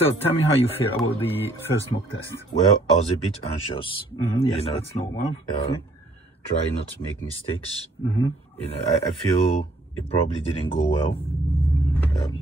So tell me how you feel about the first mock test. Well, I was a bit anxious. Yes, that's normal. Okay. Try not to make mistakes. I feel it probably didn't go well.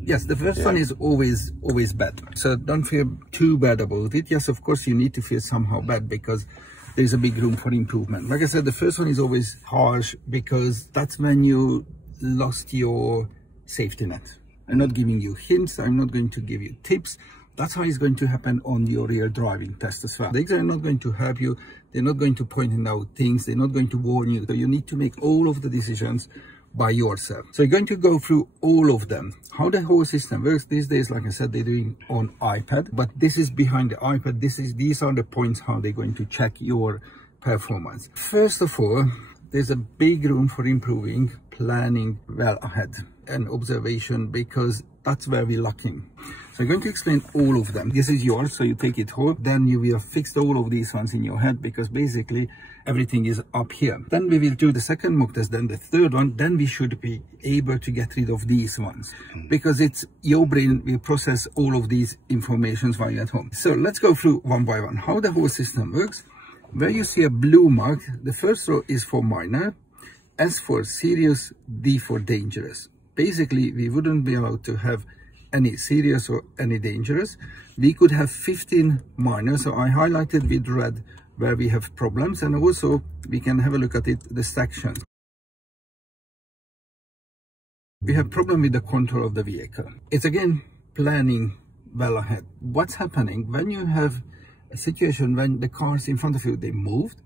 Yes, the first one is always bad. So don't feel too bad about it. Yes, of course you need to feel somehow bad because there's a big room for improvement. Like I said, the first one is always harsh because that's when you lost your safety net. I'm not giving you hints. I'm not going to give you tips. That's how it's going to happen on your real driving test as well. The exam are not going to help you. They're not going to point out things. They're not going to warn you. So you need to make all of the decisions by yourself. So you're going to go through all of them. How the whole system works these days, like I said, they're doing on iPad, but this is behind the iPad. These are the points how they're going to check your performance. First of all, there's a big room for improving planning well ahead and observation, because that's where we're lacking. So I'm going to explain all of them. This is yours, so you take it home. Then you will fix all of these ones in your head, because basically everything is up here. Then we will do the second mock test, then the third one. Then we should be able to get rid of these ones, because it's your brain will process all of these informations while you're at home. So let's go through one by one how the whole system works. Where you see a blue mark, the first row is for minor, S for serious, D for dangerous. Basically, we wouldn't be allowed to have any serious or any dangerous. We could have 15 minor, so I highlighted with red where we have problems, and also we can have a look at it, the sections. We have problem with the control of the vehicle. It's again planning well ahead. What's happening when you have a situation when the cars in front of you, they moved,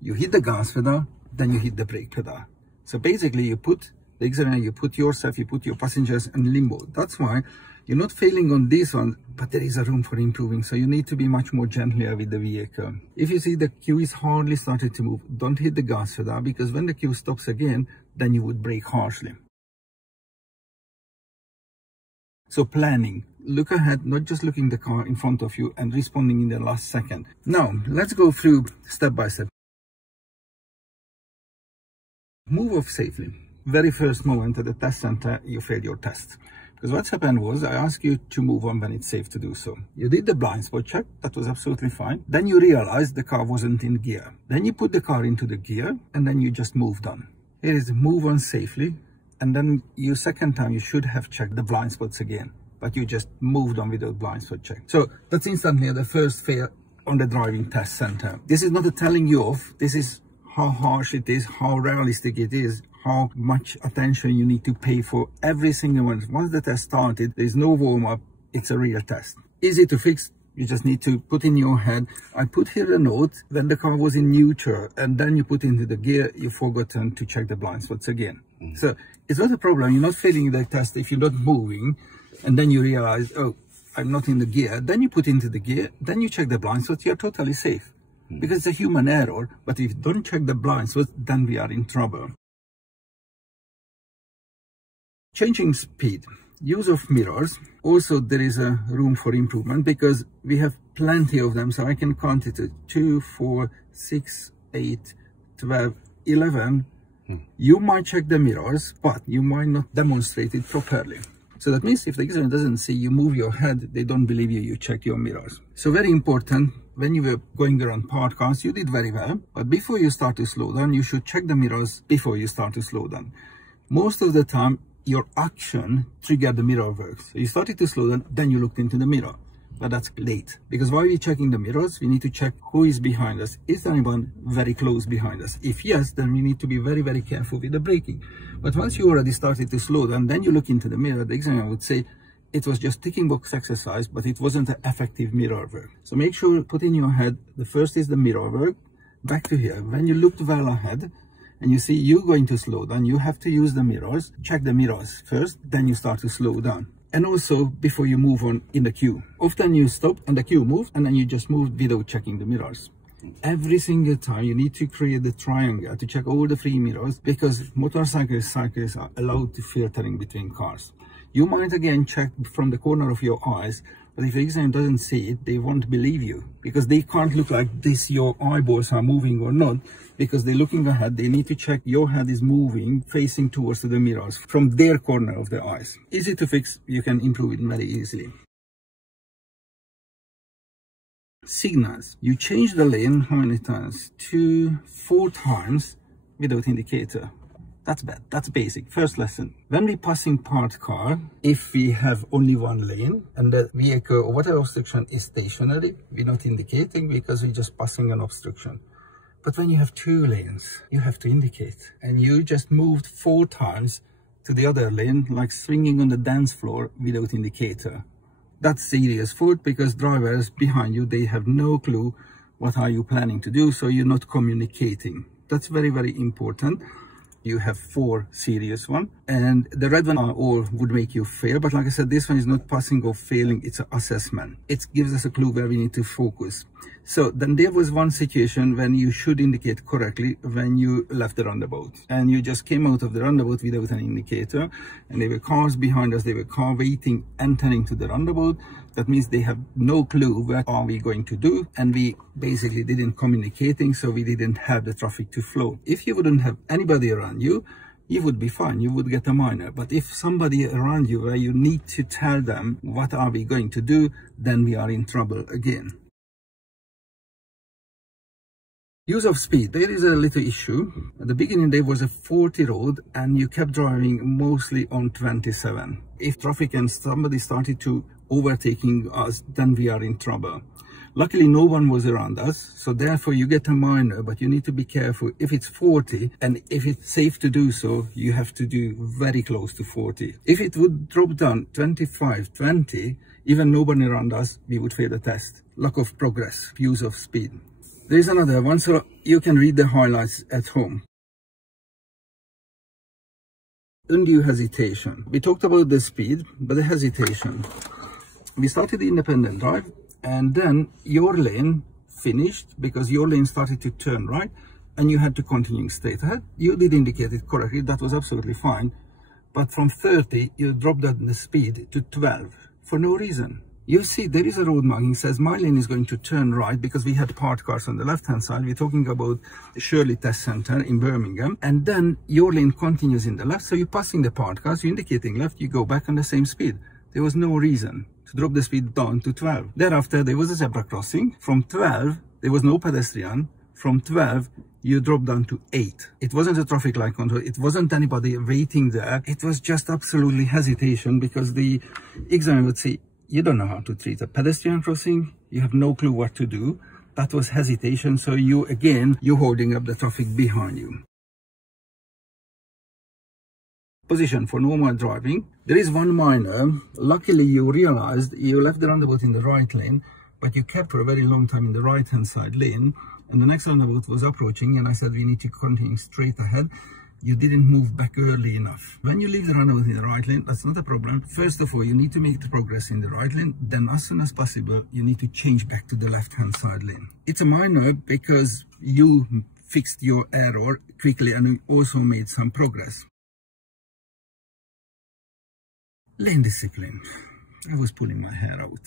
you hit the gas pedal, then you hit the brake pedal. So basically you put the examiner, you put yourself, you put your passengers in limbo. That's why you're not failing on this one, but there is a room for improving. So you need to be much more gentler with the vehicle. If you see the queue is hardly started to move, don't hit the gas pedal, because when the queue stops again, then you would brake harshly. So planning, look ahead, not just looking the car in front of you and responding in the last second. Now, let's go through step by step. Move off safely. Very first moment at the test center, you failed your test. Because what's happened was, I asked you to move on when it's safe to do so. You did the blind spot check, that was absolutely fine. Then you realized the car wasn't in gear. Then you put the car into the gear, and then you just moved on. Here is move on safely. And then your second time, you should have checked the blind spots again, but you just moved on without blind spot check. So that's instantly the first fail on the driving test center. This is not a telling you off. This is how harsh it is, how realistic it is, how much attention you need to pay for every single one. Once the test started, there's no warm-up. It's a real test. Easy to fix. You just need to put in your head. I put here a note when the car was in neutral, and then you put into the gear, you've forgotten to check the blind spots again. So it's not a problem. You're not failing the test if you're not moving, and then you realize, oh, I'm not in the gear. Then you put into the gear, then you check the blind spots, you're totally safe. Because it's a human error, but if you don't check the blind spots, then we are in trouble. Changing speed, use of mirrors. Also, there is a room for improvement because we have plenty of them. So I can count it to 2, 4, 6, 8, 12, 11. You might check the mirrors, but you might not demonstrate it properly. So that means if the examiner doesn't see you move your head, they don't believe you, you check your mirrors. So very important, when you were going around parked cars, you did very well. But before you start to slow down, you should check the mirrors before you start to slow down. Most of the time, your action triggered the mirror works. So you started to slow down, then you looked into the mirror. But that's late. Because while we're checking the mirrors, we need to check who is behind us. Is anyone very close behind us? If yes, then we need to be very, very careful with the braking. But once you already started to slow down, then you look into the mirror, the examiner would say, it was just ticking box exercise, but it wasn't an effective mirror work. So make sure you put in your head, the first is the mirror work. Back to here. When you looked well ahead, and you see you're going to slow down, you have to use the mirrors. Check the mirrors first, then you start to slow down. And also before you move on in the queue. Often you stop and the queue moves, and then you just move without checking the mirrors. Every single time you need to create the triangle to check all the 3 mirrors, because motorcyclists, cyclists are allowed to filtering between cars. You might again check from the corner of your eyes, but if the examiner doesn't see it, they won't believe you, because they can't look like this, your eyeballs are moving or not, because they're looking ahead. They need to check your head is moving, facing towards the mirrors from their corner of the eyes. Easy to fix, you can improve it very easily. Signals. You change the lane how many times? 2, 4 times without indicator. That's bad. That's basic. First lesson. When we passing parked car, if we have only one lane and the vehicle or whatever obstruction is stationary, we're not indicating because we're just passing an obstruction. But when you have 2 lanes, you have to indicate. And you just moved 4 times to the other lane, like swinging on the dance floor without indicator. That's serious fault because drivers behind you, they have no clue what are you planning to do, so you're not communicating. That's very, very important. You have 4 serious ones, and the red one all would make you fail. But like I said, this one is not passing or failing, it's an assessment. It gives us a clue where we need to focus. So then there was one situation when you should indicate correctly when you left the roundabout and you just came out of the roundabout without an indicator, and there were cars behind us, there were cars waiting, entering to the roundabout. That means they have no clue what are we going to do, and we basically didn't communicating, so we didn't have the traffic to flow. If you wouldn't have anybody around you, you would be fine, you would get a minor. But if somebody around you where you need to tell them what are we going to do, then we are in trouble again. Use of speed. There is a little issue. At the beginning there was a 40 road and you kept driving mostly on 27. If traffic and somebody started to overtaking us, then we are in trouble. Luckily no one was around us, so therefore you get a minor, but you need to be careful. If it's 40 and if it's safe to do so, you have to do very close to 40. If it would drop down 25, 20, even nobody around us, we would fail the test. Lack of progress, use of speed. There is another one, so you can read the highlights at home. Undue hesitation. We talked about the speed, but the hesitation. We started the independent drive, and then your lane finished because your lane started to turn right, and you had to continue straight ahead. You did indicate it correctly, that was absolutely fine. But from 30, you dropped the speed to 12 for no reason. You see, there is a road marking says my lane is going to turn right because we had parked cars on the left-hand side. We're talking about the Shirley Test Center in Birmingham. And then your lane continues in the left. So you're passing the parked cars, you're indicating left, you go back on the same speed. There was no reason to drop the speed down to 12. Thereafter, there was a zebra crossing. From 12, there was no pedestrian. From 12, you dropped down to 8. It wasn't a traffic light control. It wasn't anybody waiting there. It was just absolutely hesitation because the examiner would say, you don't know how to treat a pedestrian crossing. You have no clue what to do. That was hesitation. So you're holding up the traffic behind you. Position for normal driving. There is one minor. Luckily, you realized you left the roundabout in the right lane, but you kept for a very long time in the right-hand side lane. And the next roundabout was approaching, and I said we need to continue straight ahead. You didn't move back early enough. When you leave the roundabout in the right lane, that's not a problem. First of all, you need to make the progress in the right lane. Then as soon as possible, you need to change back to the left-hand side lane. It's a minor because you fixed your error quickly and you also made some progress. Lane discipline. I was pulling my hair out.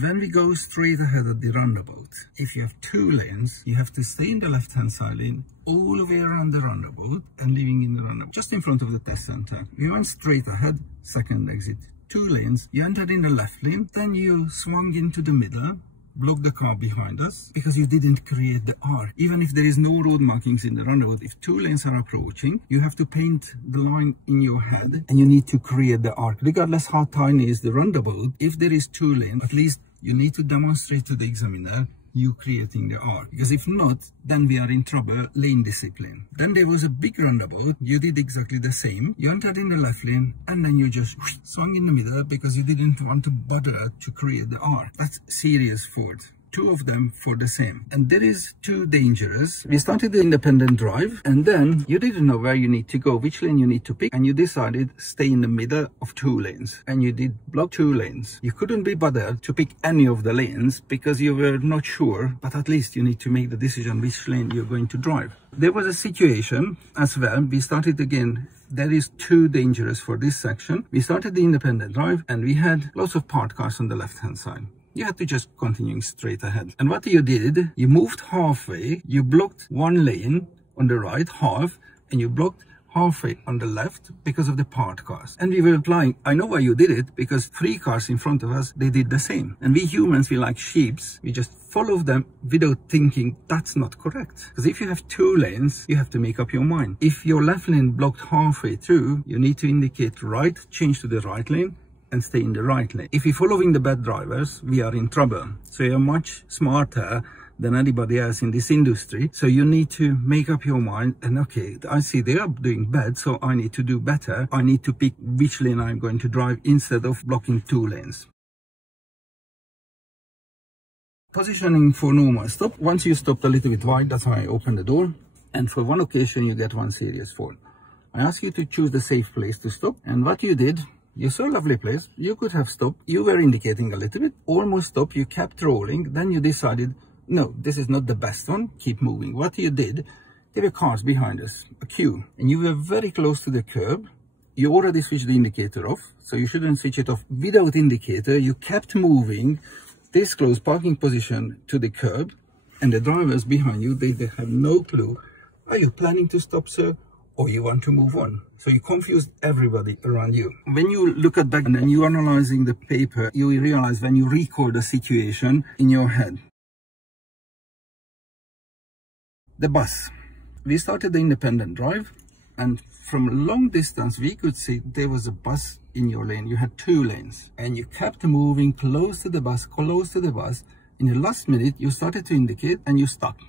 When we go straight ahead at the roundabout, if you have 2 lanes, you have to stay in the left-hand side lane all the way around the roundabout and leaving in the roundabout, just in front of the test center. We went straight ahead, second exit, 2 lanes, you entered in the left lane, then you swung into the middle, blocked the car behind us because you didn't create the arc. Even if there is no road markings in the roundabout, if 2 lanes are approaching, you have to paint the line in your head and you need to create the arc. Regardless how tiny is the roundabout, if there is 2 lanes, at least you need to demonstrate to the examiner you creating the arc, because if not, then we are in trouble. Lane discipline. Then there was a big roundabout, you did exactly the same. You entered in the left lane and then you just swung in the middle because you didn't want to bother to create the arc. That's serious fault. 2 of them for the same. And there is 2 dangerous. We started the independent drive and then you didn't know where you need to go, which lane you need to pick, and you decided stay in the middle of 2 lanes and you did block 2 lanes. You couldn't be bothered to pick any of the lanes because you were not sure, but at least you need to make the decision which lane you're going to drive. There was a situation as well. We started again. There is 2 dangerous for this section. We started the independent drive and we had lots of parked cars on the left hand side. You had to just continue straight ahead. And what you did, you moved halfway, you blocked 1 lane on the right half, and you blocked halfway on the left because of the parked cars. And we were applying, I know why you did it, because 3 cars in front of us, they did the same. And we humans, we like sheeps, we just follow them without thinking that's not correct. Because if you have 2 lanes, you have to make up your mind. If your left lane blocked halfway through, you need to indicate right, change to the right lane, and stay in the right lane. If you're following the bad drivers, we are in trouble. So you're much smarter than anybody else in this industry. So you need to make up your mind and okay, I see they are doing bad, so I need to do better. I need to pick which lane I'm going to drive instead of blocking 2 lanes. Positioning for normal stop. Once you stopped a little bit wide, that's why I opened the door. And for one occasion, you get 1 serious fault. I ask you to choose the safe place to stop. And what you did, you saw a lovely place. You could have stopped. You were indicating a little bit, almost stopped. You kept rolling. Then you decided, no, this is not the best one. Keep moving. What you did, there were cars behind us, a queue, and you were very close to the curb. You already switched the indicator off, so you shouldn't switch it off without indicator. You kept moving this close parking position to the curb, and the drivers behind you, they have no clue. Are you planning to stop, sir? Or you want to move on? So you confused everybody around you. When you look at back and then you're analyzing the paper, you realize when you recall the situation in your head. The bus. We started the independent drive, and from a long distance we could see there was a bus in your lane. You had 2 lanes and you kept moving close to the bus, In the last minute you started to indicate and you stopped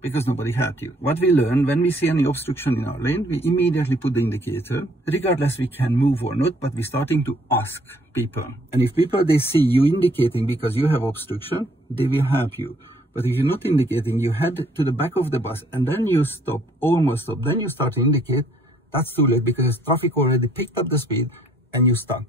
because nobody helped you. What we learned, when we see any obstruction in our lane, we immediately put the indicator, regardless we can move or not, but we're starting to ask people. And if people, they see you indicating because you have obstruction, they will help you. But if you're not indicating, you head to the back of the bus and then you stop, almost stop, then you start to indicate, that's too late because traffic already picked up the speed and you stop.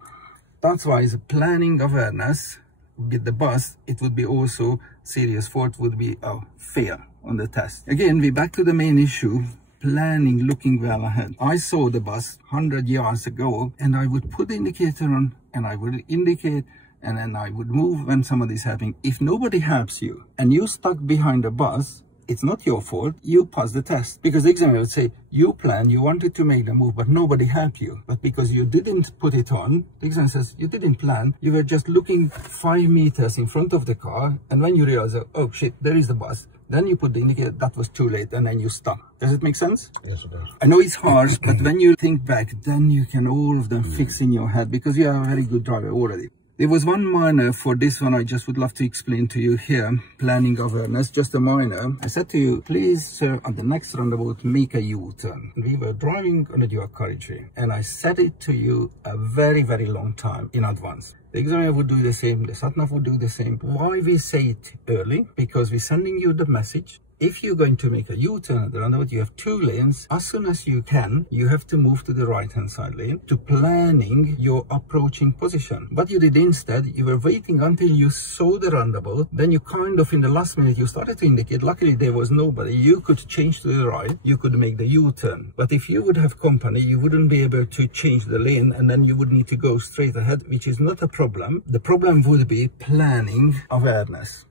That's why it's planning awareness with the bus. It would be also serious fault, would be a fail on the test. Again, we're back to the main issue, planning, looking well ahead. I saw the bus 100 yards ago and I would put the indicator on and I would indicate, and then I would move when somebody's helping. If nobody helps you and you're stuck behind a bus, it's not your fault. You pass the test. Because the examiner would say, you planned, you wanted to make the move, but nobody helped you. But because you didn't put it on, the examiner says, you didn't plan. You were just looking 5 meters in front of the car. And when you realize, oh shit, there is the bus, then you put the indicator, that was too late, and then you stop. Does it make sense? Yes, it does. I know it's harsh, but when you think back, then you can all of them fix in your head because you are a very good driver already. There was one minor for this one I just would love to explain to you here, planning awareness, just a minor. I said to you, please, sir, at the next roundabout, make a U-turn. We were driving on a dual carriageway, and I said it to you a very, very long time in advance. The examiner would do the same, the sat-nav would do the same. Why we say it early? Because we're sending you the message. If you're going to make a U-turn at the roundabout, you have 2 lanes. As soon as you can, you have to move to the right-hand side lane to planning your approaching position. What you did instead, you were waiting until you saw the roundabout. Then you kind of, in the last minute, you started to indicate. Luckily, there was nobody. You could change to the right. You could make the U-turn. But if you would have company, you wouldn't be able to change the lane, and then you would need to go straight ahead, which is not a problem. The problem would be planning awareness.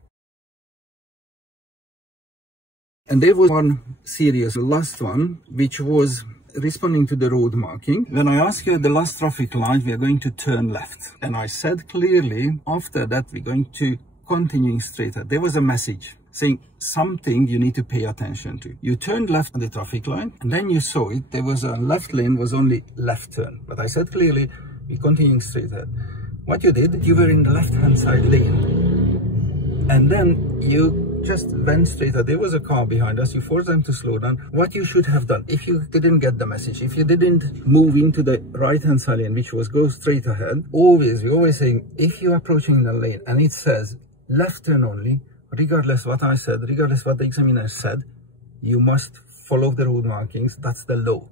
And there was one serious last one, which was responding to the road marking. When I asked you at the last traffic light, we are going to turn left. And I said clearly, after that, we're going to continue straight ahead. There was a message saying something you need to pay attention to. You turned left at the traffic light, and then you saw it. There was a left lane, was only left turn. But I said clearly, we're continuing straight ahead. What you did, you were in the left-hand side lane. And then you just went straight ahead. There was a car behind us. You forced them to slow down. What you should have done, if you didn't get the message, if you didn't move into the right-hand side lane, which was go straight ahead, we're always saying, if you're approaching the lane and it says left turn only, regardless what I said, regardless what the examiner said, you must follow the road markings. That's the law.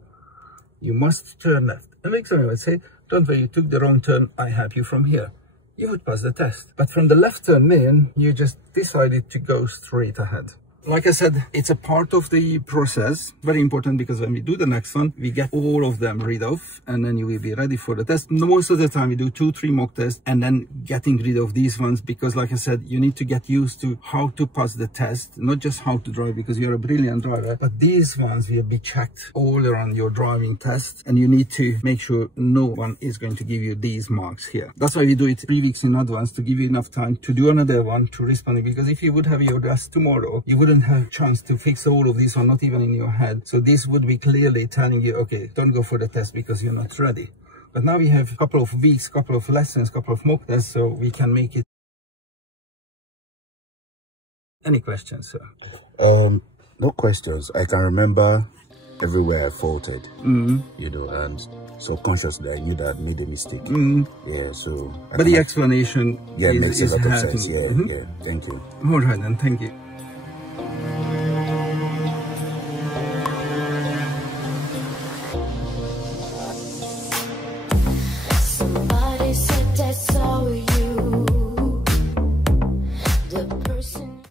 You must turn left. And the examiner would say, don't worry, you took the wrong turn. I help you from here. You would pass the test. But from the left turn lane, you just decided to go straight ahead. Like I said, it's a part of the process, very important, because when we do the next one, we get all of them rid of, and then you will be ready for the test. Most of the time we do 2-3 mock tests and then getting rid of these ones, because like I said, you need to get used to how to pass the test, not just how to drive, because you're a brilliant driver, but these ones will be checked all around your driving test, and you need to make sure no one is going to give you these marks here. That's why we do it 3 weeks in advance, to give you enough time to do another one, to respond, because if you would have your test tomorrow, you wouldn't have a chance to fix all of these, or not even in your head. So this would be clearly telling you, okay, don't go for the test because you're not ready. But now we have a couple of weeks, couple of lessons, couple of mock tests, so we can make it. Any questions, sir? No questions. I can remember everywhere I faulted, you know, and subconsciously I knew that I made a mistake. Yeah, so. But the explanation makes a lot of sense. Yeah, yeah. Thank you. All right, then, thank you.